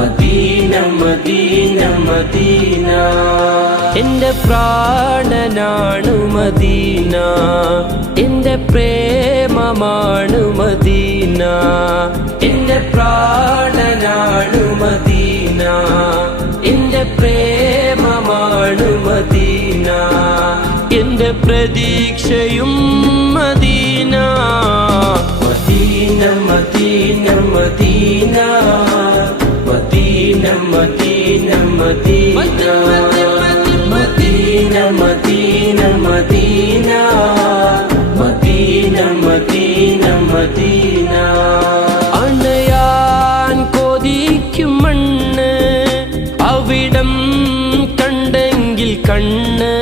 Medina Medina Medina. എന്റെ പ്രാണനാണു Medina, എന്റെ പ്രേമമാണു Medina. എന്റെ പ്രാണനാണു മദീന, എന്റെ പ്രേമമാണു മദീന. എന്റെ പ്രതീക്ഷയും Medina. Medina Medina Medina Medina Medina Medina Medina Medina Medina Medina Medina Medina. അണയാൻ കൊതിക്കും മണ്ണ്, അവിടം കണ്ടെങ്കിൽ കണ്ണ്